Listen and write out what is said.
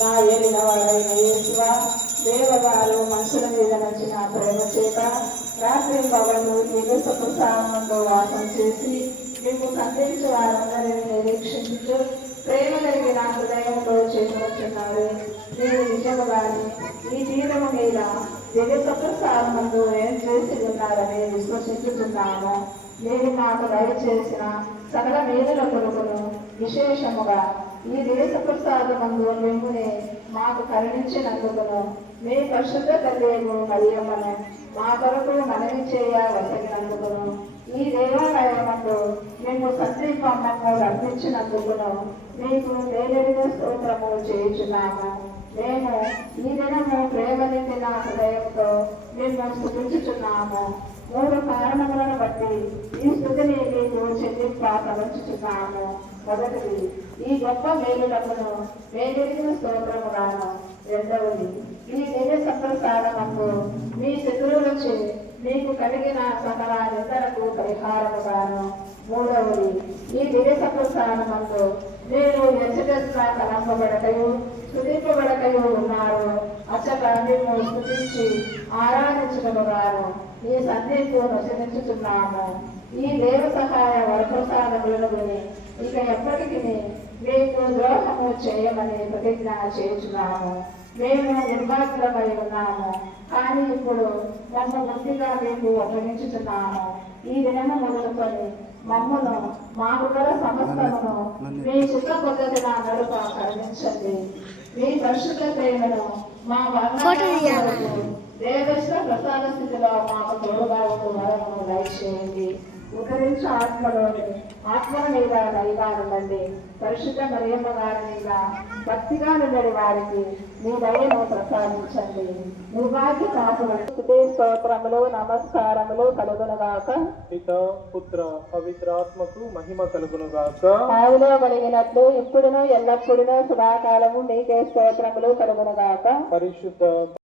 నా ఏలిన వాడైన యేసువ దేవగారు మనుషుల మీద నచ్చిన ప్రేమ చేత రాత్రి పగలు నిలుస ప్రసాదంలో వాసం చేసి మేము సందేశ వారందరినీ నిరీక్షించు ప్రేమ కలిగిన హృదయంలో చేకూర్చున్నారు. మీరు నిజముగాని ఈ తీరము మీద జగత ప్రసాదమందు ఏం చేసి ఉన్నారని విశ్వసించుతున్నాము. మీరు మాకు దయచేసిన సకల మేలుల కొరకును విశేషముగా ఈ దేశ ప్రసాదమందు మిమ్ముని మాకు కరుణించినందుకును మీ పరిశుద్ధ తల్లియము మరియమ్మను మా కొరకు మనవి చేయ వసగినందుకును ఈ దేవాలయమందు మేము సందీపమ్మను అర్పించినందుకును మీకు వేలడిన స్తోత్రము చేయుచున్నాము. మేము ఈ దినము ప్రేమ నిండిన హృదయంతో మేము స్తుతించుచున్నాము. 3 కారణములను బట్టి ఈ స్థుతిని మీకు చెల్లింప తలంచుచున్నాము. మొదటిది, ఈ గొప్ప మేలులకును మేలెరిగిన స్తోత్రముగాను. రెండవది, ఈ దివ్య సంప్రసాదమందు మీ శత్రువులచే మీకు కలిగిన సకల నిందలకు పరిహారముగాను. మూడవది, ఈ దివ్య సంప్రసాదమందు మీరు ఎచ్చటెట్లా తలంపబడకయు స్తుతింపబడకయు ఉన్నారు. అచ్చట మేము స్తుతించి ఆరాధించడముగాను ఈ సందేశం నశించుతున్నాము. ఈ దేవ సహాయ వరప్రసాదములను విని ఇక ఎప్పటికీ మేము ద్రోహము చేయమని ప్రతిజ్ఞ చేయుచున్నాము. మేము నిర్భాగ్యులమై ఉన్నాము, కానీ ఇప్పుడు మమ్మ బుద్ధిగా మీకు అప్పగించుతున్నాము. ఈ దినము మొదలుకొని మమ్మను మాకు గల సమస్తమును మీ చిత్త పద్ధతిన నడుప కరుణించండి. మీ పరిశుద్ధ ప్రేమను మా వరకు దేవేశ్వర ప్రసాద స్థితిలో మాకు తోడుగా ఉంటూ వరమును దయచేయండి. ఉదరించు ఆత్మల మీద దయగా ఉండండి. పరిశుద్ధ మరియమ్మ గారి మీద భక్తిగా నిండని వారికి మీ దయను ప్రసాదించండి. నిర్భాగ్య పాపులకు స్తోత్రములు నమస్కారములు కలుగునుగాక. పిత పుత్ర పవిత్రాత్మకు మహిమ కలుగునుగాక. ఆదిలో కలిగినట్లు ఇప్పుడును ఎల్లప్పుడును సదాకాలము మీకే స్తోత్రములు కలుగునుగాక. పరిశుద్ధ